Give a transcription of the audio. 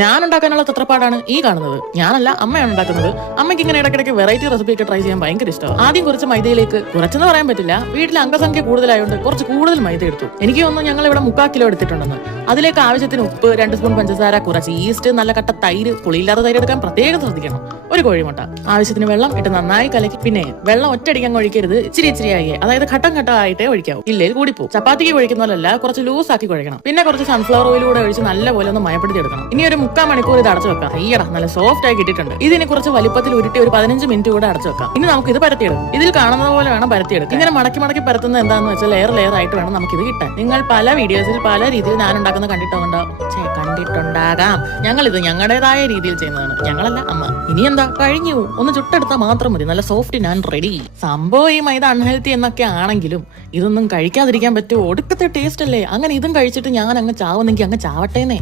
ഞാൻ ഉണ്ടാക്കാനുള്ള തത്രപ്പാടാണ് ഈ കാണുന്നത്. ഞാനല്ല, അമ്മയാണ് ഉണ്ടാക്കുന്നത്. അമ്മയ്ക്ക് ഇങ്ങനെ ഇടയ്ക്കിടയ്ക്ക് വെറൈറ്റി റെസിപ്പി ഒക്കെ ട്രൈ ചെയ്യാൻ ഭയങ്കര ഇഷ്ടമാണ്. ആദ്യം കുറച്ച് മൈദയിലേക്ക്, കുറച്ചെന്ന് പറയാൻ പറ്റില്ല, വീട്ടിലെ അംഗസംഖ്യ കൂടുതലായതുകൊണ്ട് കുറച്ച് കൂടുതൽ മൈദ എടുത്തു. എനിക്ക് തോന്നുന്നു ഞങ്ങൾ ഇവിടെ 3/4 കിലോ എടുത്തിട്ടുണ്ടെന്ന്. അതിലേക്ക് ആവശ്യത്തിന് ഉപ്പ്, 2 സ്പൂൺ പഞ്ചസാര, കുറച്ച് ഈസ്റ്റ്, നല്ല കട്ട തൈര്, പുളിയില്ലാത്ത തൈര് എടുക്കാൻ പ്രത്യേകം ശ്രദ്ധിക്കണം, ഒരു കോഴിമുട്ട, ആവശ്യത്തിന് വെള്ളം ഇട്ട് നന്നായി കലക്കി. പിന്നെ വെള്ളം ഒറ്റയടിക്കാൻ ഒഴിക്കരുത്, ഇച്ചിരി ഇച്ചിരിയായി, അതായത് ഘട്ടം ഘട്ടമായിട്ടേ ഒഴിക്കാവൂ, ഇല്ലേ കൂടിപ്പോ. ചപ്പാത്തിക്ക് കുഴിക്കുന്ന പോലല്ല, കുറച്ച് ലൂസ് ആക്കി കുഴക്കണം. പിന്നെ കുറച്ച് സൺഫ്ലവർ ഓയിലൂടെ ഒഴിച്ച് നല്ലപോലെ ഒന്ന് മയപ്പെടുത്തി എടുക്കണം. ഇനി ഒരു 3/4 മണിക്കൂർ ഇത് അടച്ചു വെക്കാം. അയ്യടാ, നല്ല സോഫ്റ്റ് ആയി കിട്ടിയിട്ടുണ്ട്. ഇതിന് കുറച്ച് വലിപ്പത്തിൽ ഉരുട്ടി ഒരു 15 മിനിറ്റ് കൂടെ അടച്ചു വെക്കാം. ഇനി നമുക്ക് ഇത് പരത്തിയെടുക്കും. ഇതിൽ കാണുന്നത് പോലെ വേണം പരത്തിയെടുക്കാം. ഇങ്ങനെ മടക്കി മടക്കി പരത്തുന്നത് എന്താണെന്ന് വെച്ചാൽ ലെയർ ആയിട്ട് വേണം നമുക്ക് ഇത് കിട്ടാൻ. നിങ്ങൾ പല വീഡിയോസിൽ പല രീതിയിൽ ഞാൻ ഉണ്ടാക്കുന്ന കണ്ടിട്ടുണ്ടാകാം. ഞങ്ങളിത് ഞങ്ങളുടേതായ രീതിയിൽ ചെയ്യുന്നതാണ്. ഞങ്ങളല്ല, അമ്മ. ഇനി എന്താ, കഴിഞ്ഞു. ഒന്ന് ചുട്ടെടുത്താൽ മാത്രം മതി. നല്ല സോഫ്റ്റ് ഞാൻ റെഡി. സംഭവം ഈ മൈദ അൺഹെൽത്തി എന്നൊക്കെ ആണെങ്കിലും ഇതൊന്നും കഴിക്കാതിരിക്കാൻ പറ്റുമോ? ഒടുക്കത്തെ ടേസ്റ്റ് അല്ലേ. അങ്ങനെ ഇതും കഴിച്ചിട്ട് ഞാൻ അങ്ങ് ചാവുന്നെങ്കിൽ അങ്ങ് ചാവട്ടേന്നേ.